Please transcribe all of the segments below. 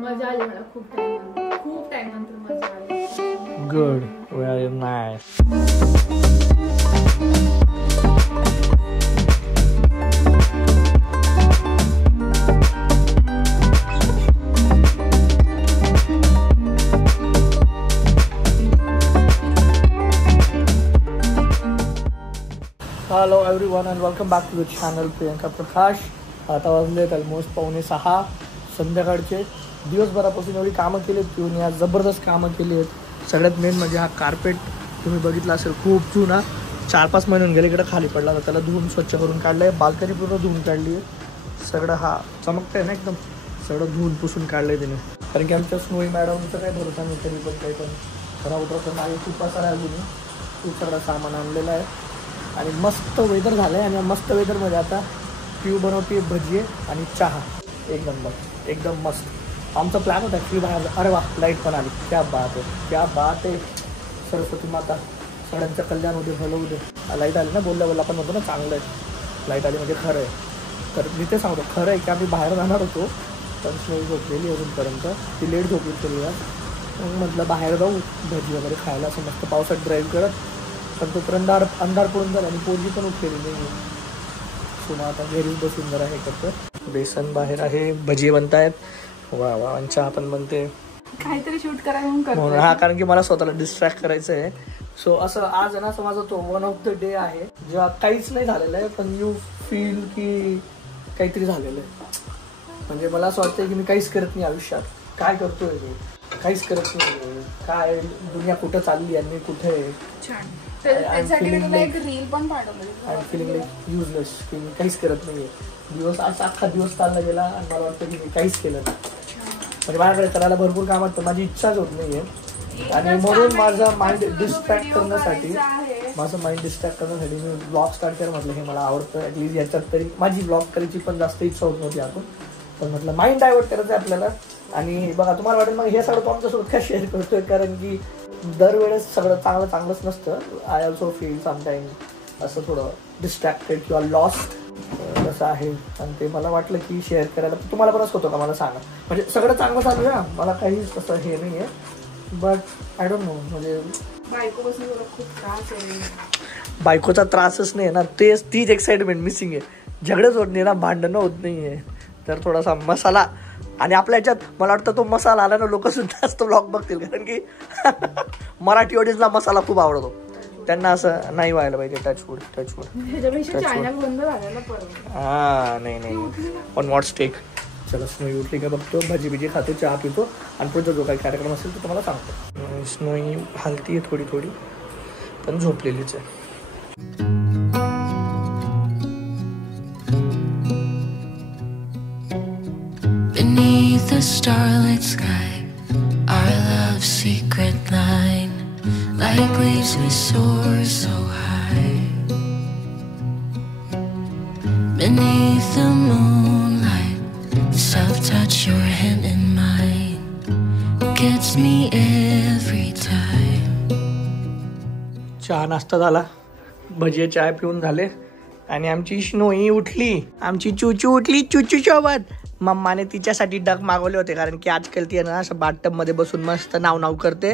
मजा आली मला खूप टाइम नंतर मजा आली. Good, very nice. Hello everyone and welcome back to the channel Priyanka Prakash. आता वाजलेत ऑलमोस्ट 5:45 संध्याकाळचे. दिवसभरापासून एवढी कामं केली आहेत पिऊन, या जबरदस्त कामं केली आहेत. सगळ्यात मेन म्हणजे हा कार्पेट तुम्ही बघितला असेल, खूप जुना 4-5 महिन्याहून गेले इकडे खाली पडला होता. त्याला धुवून स्वच्छ करून काढलं आहे. बाल्कनी पूर्ण धुवून काढली आहे. सगळं हा चमकतं आहे ना एकदम, सगळं धुवून पुसून काढलं आहे तिने. कारण की आमच्या स्नोई मॅडमचं काय भरोसा नाही, तरी पण काही पण खरा उतरतं. माझी खूप असा आहे, अजून खूप सगळं सामान आणलेलं आहे. आणि मस्त वेदर झालं आहे. आणि मस्त वेदरमध्ये आता पिऊ बनवते भजी आणि चहा. एक नंबर, एकदम मस्त. आमचा प्लॅन होता ॲक्च्युली बाहेर. अरे वा, लाईट पण आली. क्या बात आहे, क्या बात आहे. सरस्वती माता सगळ्यांचं कल्याण होते, भलं होते. लाईट आली ना, बोलल्या आपण म्हणतो ना चांगलं आहे. लाईट आली म्हणजे खरं आहे. तर मी ते सांगतो, खरं आहे की आम्ही बाहेर जाणार होतो, पण स्नोई झोपलेली अजूनपर्यंत. ती लेट झोपली केली. मग म्हटलं बाहेर जाऊ भजी वगैरे खायला, असं मस्त पावसात ड्राईव्ह करत. पण तोपर्यंत अंधार पडून झाला आणि पोरगी पण उठलेली नाही. सो मग आता घरीच बसून जरा हे करतं. बेसन बाहेर आहे, भजी बनत आहेत. वा वा, आणि चहा पण बनते. काहीतरी शूट करायला हा, कारण की मला स्वतःला डिस्ट्रॅक्ट करायचं आहे. सो असं आज आहे ना, असं माझा तो वन ऑफ द डे आहे जेव्हा काहीच नाही झालेलं आहे, पण यू फील की काहीतरी झालेलं आहे. म्हणजे मला असं वाटतं की मी काहीच करत नाही आयुष्यात. काय करतोय मी? काहीच करत नाही. काय दुनिया कुठं चालली आणि मी कुठे आहे? रील पण पाठवली. I am feeling like useless, की मी काहीच करत नाही आहे. दिवस आज अख्खा दिवस चालला गेला आणि मला वाटतं की मी काहीच केलं नाही. म्हणजे माझ्याकडे करायला भरपूर काम असतं, माझी इच्छाच होत नाही आहे. आणि म्हणून माझा माइंड डिस्ट्रॅक्ट करण्यासाठी मी ब्लॉग स्टार्ट केलं. म्हटलं हे मला आवडतं, ॲटलीस्ट याच्यात तरी माझी ब्लॉग करायची पण जास्त इच्छा होत नव्हती आपण. पण म्हटलं माइंड डायवर्ट करायचं आहे आपल्याला. आणि बघा, तुम्हाला वाटेल मग हे सगळं तुमच्यासोबत काय शेअर करतोय, कारण की दरवेळेस सगळं चांगलंच नसतं. आय ऑल्सो फील समटाईम असं थोडं डिस्ट्रॅक्टेड किंवा लॉस्ट कसं आहे. आणि ते मला वाटलं की शेअर करायला. तुम्हाला पण असं होतं का मला सांगा. म्हणजे सगळं चांगलं चालू आहे, मला काहीच तसं हे नाही आहे. बट आय डोंट नो, म्हणजे खूप त्रास आहे. बायकोचा त्रासच नाही ना, तीच एक्साइटमेंट मिसिंग आहे. झगडच होत नाही ना, भांडणं होत नाही आहे. तर थोडासा मसाला. आणि आपल्या ह्याच्यात मला वाटतं तो मसाला आला ना, लोक सुद्धा जास्त ब्लॉग बघतील, कारण की मराठी ऑडियन्सला मसाला खूप आवडतो. त्यांना असं नाही व्हायला पाहिजे. टचवूड हा, नाही ऑन व्हॉट्स टेक. चला, स्नोई उठली का बघतो, भजी खाते, चहा पितो, आणि पुढचा जो काही कार्यक्रम असेल तो तुम्हाला सांगतो. स्नोई हलती आहे थोडी, पण झोपलेलीच आहे. Beneath the starlit sky, our love's secret line, like leaves we soar so high. Beneath the moonlight, soft touch your hand in mine, gets me every time. चहा नाश्ता झाला, भजी चहा पिऊन झाले, आणि आमची स्नोई उठली. आमची चूचू उठली. चूचू सोबत मम्माने तिच्यासाठी डक मागवले होते, कारण की आजकाल ती ना असं बाथटब मध्ये बसून मस्त नाव करते.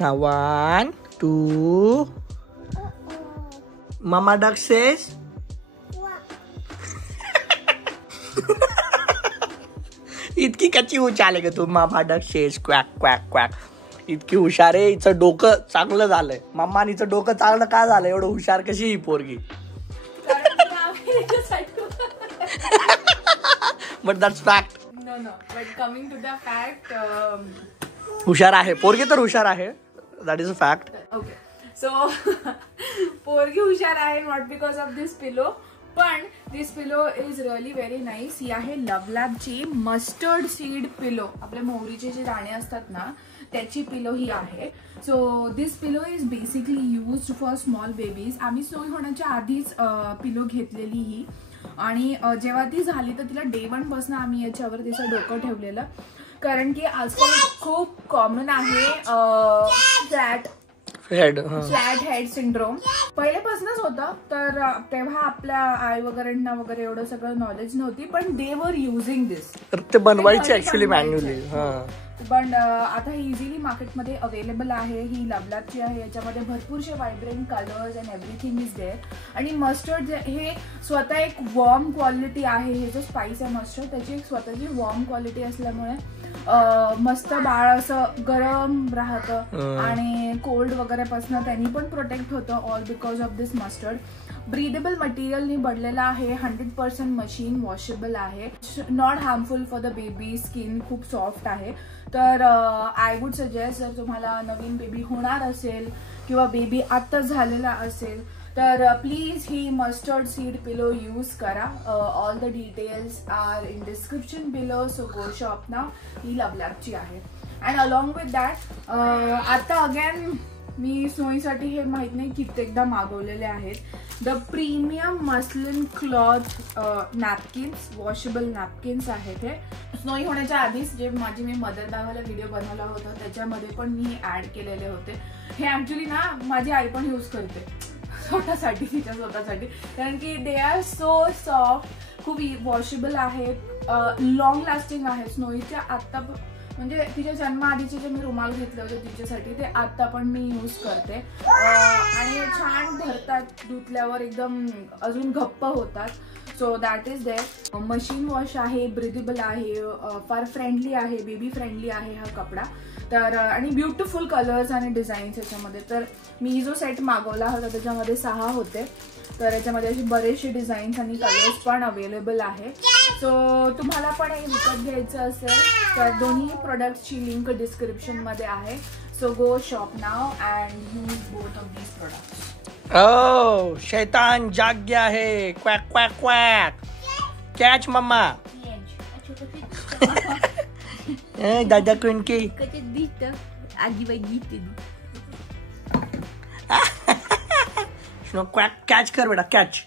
1 2 मम्मा डक सेज. इतकी कच्ची हुशार आहे का तू? Mamma duck says quack quack quack. इतकी हुशार आहे. हिचं डोकं चांगलं झालंय. मम्मा हिचं डोकं चांगलं का झालं? एवढं हुशार कशी ही पोरगी? But that's fact. No, but coming to the fact, हुशार आहे पोरगी, तर हुशार आहे. That is a fact. Okay. So, पोरगी हुशार आहे, not because of this pillow. पण this pillow is really very nice. ही आहे लवलॅबची मस्टर्ड सीड पिलो. आपल्या मोहरीचे जे दाणे असतात ना, त्याची पिलो ही आहे. So this pillow is basically used for small babies. आम्ही सोय होण्याच्या आधीच पिलो घेतलेली ही. आणि जेव्हा ती झाली तर तिला डे 1 पासून आम्ही याच्यावर तिचं डोकं ठेवलेलं, कारण की आजकाल खूप कॉमन आहे फ्लॅट हेड सिंड्रोम पहिल्यापासूनच होतं. तर तेव्हा आपल्या आई वगैरेंना वगैरे एवढं सगळं नॉलेज नव्हती, पण दे वर युझिंग दिस. ते बनवायचे ऍक्च्युअली मॅन्युअली. पण आता ही इझिली मार्केटमध्ये अवेलेबल आहे. ही लवलॅबची आहे. याच्यामध्ये भरपूरशे vibrant colours and everything is there. आणि मस्टर्ड हे स्वतः एक वॉर्म क्वालिटी आहे. हे जो स्पाइस आहे मस्टर्ड त्याची एक स्वतःची वॉर्म क्वालिटी असल्यामुळे मस्त बाळ असं गरम राहतं आणि कोल्ड वगैरे पासून त्यांनी पण प्रोटेक्ट होतं. All because of this mustard. Breathable मटेरियलनी बनलेला आहे. 100% मशीन वॉशेबल आहे. Not harmful for the baby. Skin खूप सॉफ्ट आहे. तर आय वुड सजेस्ट जर तुम्हाला नवीन बेबी होणार असेल किंवा बेबी आत्ताच झालेला असेल तर प्लीज ही मस्टर्ड सीड पिलो यूज करा. All the details are in description below. So go shop now. ही लवलॅबची आहे. अँड अलॉंग विथ दॅट आता अगेन मी स्नोईसाठी हे माहित नाही कित्येकदा मागवलेले आहेत. The premium muslin cloth napkins washable napkins आहेत. हे स्नोई होण्याच्या आधीच जे मी मदर बॅगवाला व्हिडिओ बनवला होता त्याच्यामध्ये पण मी ऍड केलेले होते. हे ऍक्च्युली ना माझी आई पण यूज करते स्वतःसाठी, तिच्या स्वतःसाठी. कारण की दे आर सो सॉफ्ट. खूप वॉशेबल आहेत. लॉंग लास्टिंग आहेत. स्नोईच्या आत्ता म्हणजे तिच्या जन्माआधीचे जे मी रुमाल घेतले होते तिच्यासाठी ते आता पण मी यूज करते. आणि छान भरतात धुतल्यावर, एकदम अजून घप्प होतात. So that is there. Machine wash आहे. ब्रिदेबल आहे. फार फ्रेंडली आहे. बेबी फ्रेंडली आहे हा कपडा. तर आणि ब्युटिफुल कलर्स आणि डिझाईन्स याच्यामध्ये. तर मी जो सेट मागवला होता त्याच्यामध्ये 6 होते. तर याच्यामध्ये अशी बरेचसे डिझाईन्स आणि कलर्स पण अवेलेबल आहे. सो तुम्हाला पण हे विकत घ्यायचं असेल तर दोन्ही प्रोडक्ट्सची लिंक डिस्क्रिप्शन मध्ये आहे. So go shop now and use both of these products. ओ शैतान जाग गया है. Quack quack quack. कॅच मम्मा. दादा कोण के क्वॅक. कॅच कर बेटा. Catch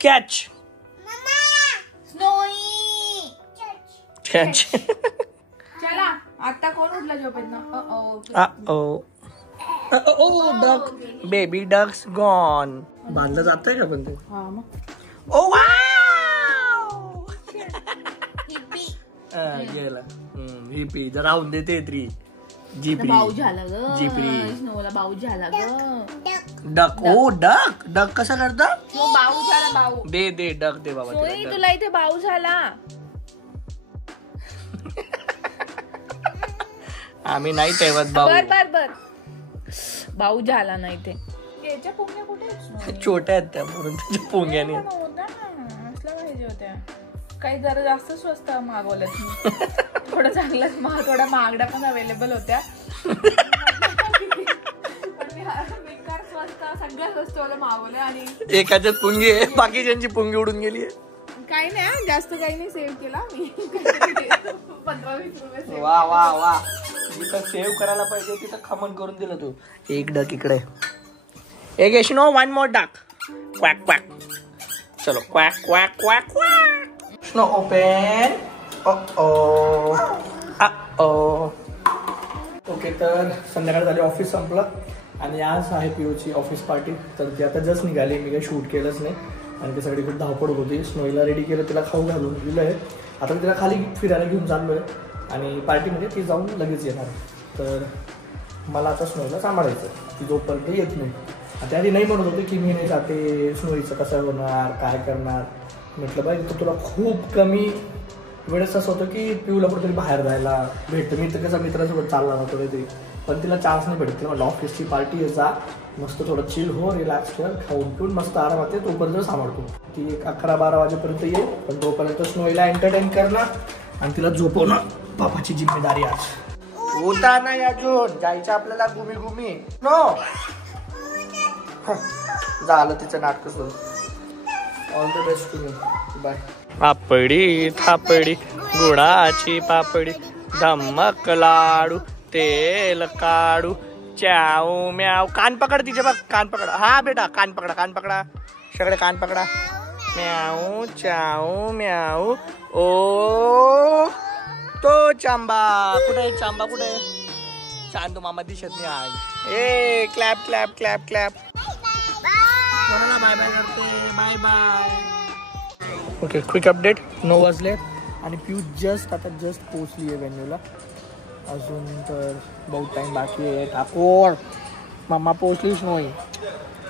catch catch. चला आता कोण उठला झोपेतनं? Duck baby ducks gone. बांधलं जातंय का पण ते? हा मग. Oh wow. गेला हिपी. जरा राहून देते तरी. जिपरी भाऊ झाला ग. जिपरी स्नोला भाऊ झाला ग. डक. ओ डक. डक कसं करता? भाऊ झाला. भाऊ दे दे डक दे बाबा. तुला इथे भाऊ झाला. आम्ही नाही ठेवत भाऊ. बर भाऊ झाला नाही ते. याच्या पोंग्या कुठे आहेत? छोट्या आहेत त्या म्हणून त्याच्या पोंग्याने असल्या पाहिजे होत्या. काही जरा जास्त स्वस्त मागवल्यात मी. थोडं चांगलंच थोड्या महागड्या पण अवेलेबल होत्या. सगळ्या स्वस्त मागवले आणि एकाच्यात पुंगी आहे बाकीच्यांची पुंगी उडून गेली. काही नाही जास्त काही नाही सेव्ह केला मी. 15-20 रुपये. वा वा वा. जिथं सेव्ह करायला पाहिजे तिथं खमन करून दिलं तू. एक डक इकडे. एक यशनो 1 more डक. Quack quack. चलो quack quack quack quack. Snow open. Okay. तर संध्याकाळी झाली. ऑफिस संपलं आणि आज आहे पीओची ऑफिस पार्टी. तर ती आता जस्ट निघाली. मी काही शूट केलंच नाही आणि ते सगळी खूप धावपळ होती. स्नोईला रेडी केलं. तिला खाऊ घालून दिलं आहे. आता मी तिला खाली फिरायला घेऊन चाललो आहे आणि पार्टीमध्ये ती जाऊन लगेच येणार. तर मला आता स्नोईला सांभाळायचं. ती जोपर्यंत येत नाही. आता आधी नाही म्हणत होते की मी नाही जाते. स्नोईचं कसं होणार काय करणार. म्हटलं बाई तर तुला खूप कमी वेळेस असं होतं की पिऊला कुठेतरी बाहेर जायला भेटतं. मी तर कसं मित्रासोबत चालला होतो ते, पण तिला चान्स नाही भेटत. म्हटलं ऑफिसची पार्टी आहे जा मस्त थोडं चिल हो. रिलॅक्स कर. खाऊन पिऊन मस्त आरामात आहे. तोपर्यंत सांभाळतो. ती 11-12 वाजेपर्यंत येईल. पण तोपर्यंत स्नोईला एंटरटेन करणं आणि तिला झोपवणं बापाची जिम्मेदारी आज. होता नाही अजून जायचं आपल्याला गुमी गुमी. नो झालं तिचं नाटक सुरू. ऑल द बेस्ट तुम्ही. बाय. पापडी थापडी गुळाची पापडी धम्मक लाडू तेल काढू च्याऊ म्याऊ. कान पकड तिचे बघ. कान पकड. हा बेटा कान पकडा. कान पकडा सगळे. कान पकडा. म्याऊ च्याऊ म्याऊ. ओ तो चांबा कुठे आहे? चांबा कुठे आहे? छान तो मामा दिसत नाही आज. ए क्लॅप क्लॅप क्लॅप क्लॅप. कोणाला बाय बाय करते. Bye bye. Okay quick update. 9 वाजले आणि पिऊ जस्ट पोचली आहे व्हेन्यूला. अजून तर बहुत टाइम बाकी आहे. ठाकोर मम्मा पोचलीच नाही.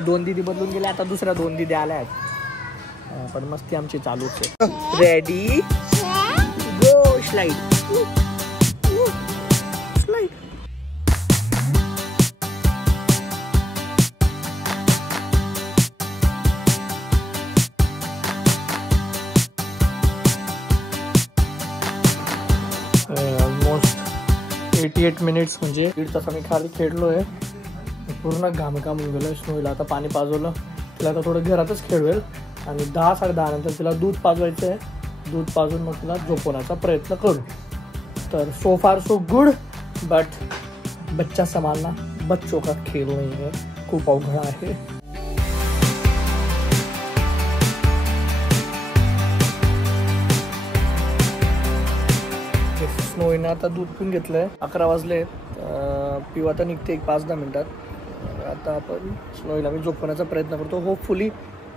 2 दीदी बदलून गेल्या, आता दुसऱ्या 2 दीदी आल्या आहेत. पण मस्ती आमची चालूच आहे. रेडी गो. Slide slide. ऑलमोस्ट 88 मिनिट्स म्हणजे 1.5 तास आम्ही खाली खेळलो आहे. पूर्ण घाम होऊन गेलं. स्नोईला आता पाणी पाजवलं. तिला आता थोडं घरातच खेळवेल आणि 10-10:30 नंतर तिला दूध पाजवायचं आहे. दूध पाजून मग तिला झोपवण्याचा प्रयत्न करू. तर सो फार सो गुड. बट बच्चा संभालना बच्चों का खेल नहीं है. खूप अवघड आहे. स्नोईनं आता दूध पिऊन घेतलंय. 11 वाजले. पिऊ आता निघते 5-10 मिनिटात. आता आपण स्नोईला मी झोपवण्याचा प्रयत्न करतो. होपफुली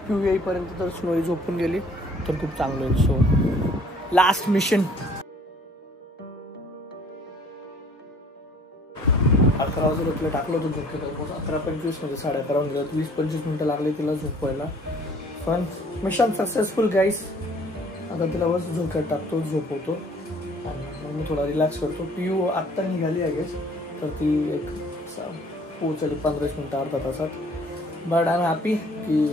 पिऊ येईपर्यंत तर स्नोई झोपून गेली तर खूप चांगलं होईल. So last mission. 11 वाजता तिला टाकलं होतं झोपेत. 11:25 म्हणजे 11:30 होऊन 20-25 मिनिटं लागली तिला झोपवायला. पण मिशन सक्सेसफुल गाईस. आता तिला बस झोक्यात टाकतो, झोपवतो आणि मग मी थोडा रिलॅक्स करतो. पिऊ आत्ता निघाली आहे गेस. तर ती एक पोहोचली 15 मिनिटं अर्धा तासात. बट आय एम हॅपी की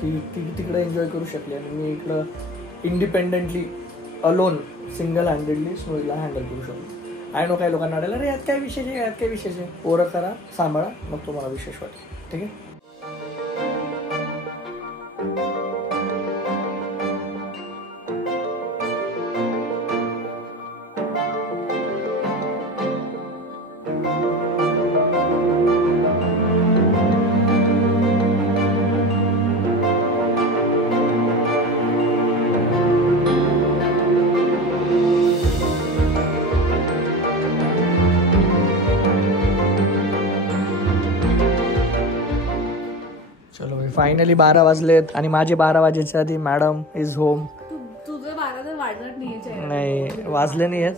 ती तिकडे एन्जॉय करू शकली आणि मी इकडं इंडिपेंडेंटली अलोन सिंगल हँडेडली स्नोईला हँडल करू शकतो. आय नो काही लोकांना वाटेल अरे यात काय विशेष आहे, यात काय विशेष आहे. पोरं करा, सांभाळा, मग तुम्हाला विशेष वाटेल. ठीक आहे. फायनली 12 वाजलेत आणि माझे 12 वाजायच्या आधी मॅडम इज होम. तुझं 12 तर वाजत नाही वाजले नाही आहेत.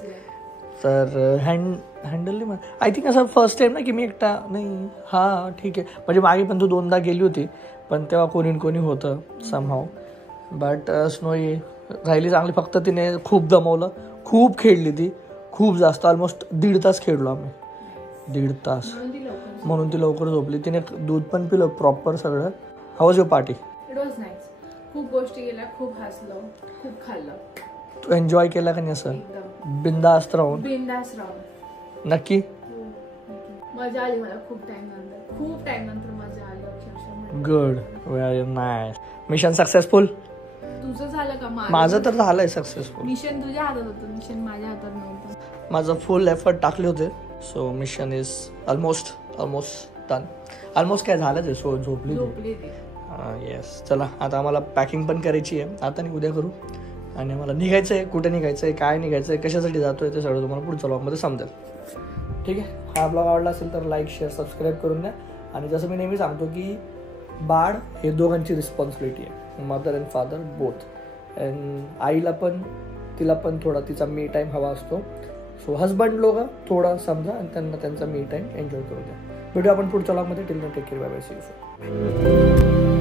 तर हँडल नाही. आय थिंक असं फर्स्ट टाइम ना की मी एकटा नाही. हां ठीक आहे. म्हणजे मागे पण तू 2दा गेली होती पण तेव्हा कोणी होतं समहाव. बट स्नोई राहिली चांगली. फक्त तिने खूप दमवलं. खूप खेळली ती. खूप जास्त. ऑलमोस्ट 1.5 तास खेळलो आम्ही. 1.5 तास. म्हणून ती लवकर झोपली. तिने दूध पण पिलं प्रॉपर सगळं. How was your party? It was nice. खूप गोष्टी केल्या, खूप हसलो, खूप खाल्लं. तू एन्जॉय केला का नाही असं बिंदास्त राहून? बिंदास्त राहून नक्की. मजा आली मला. खूप टाइम नंतर मजा आली अक्षरशः. Good. Very nice. Mission successful. तुझं झालं का? माझं तर झालंय सक्सेसफुल. मिशन तुझ्या हातात होतं, मिशन माझ्या हातात नव्हतं. माझं फुल एफर्ट टाकले होते. So mission is almost done. Almost काय झालं ते. सो झोपली ती. येस. चला आता आम्हाला पॅकिंग पण करायची आहे. आता नाही उद्या करू. आणि आम्हाला निघायचं आहे. कुठे निघायचं आहे, काय निघायचं आहे, कशासाठी जातो आहे ते सगळं तुम्हाला पुढच्या ब्लॉगमध्ये समजेल. ठीक आहे. हा ब्लॉग आवडला असेल तर लाईक शेअर सबस्क्राईब करून द्या. आणि जसं मी नेहमी सांगतो की बाळ हे दोघांची रिस्पॉन्सिबिलिटी आहे. Mother and father both. And आईला पण तिला पण थोडा तिचा मी टाईम हवा असतो. सो हजबंड लोक थोडा समजा आणि त्यांना त्यांचा मी टाईम एन्जॉय करू द्या. भेटू आपण पुढच्या ब्लॉगमध्ये. Till then take care. Bye bye. See you soon.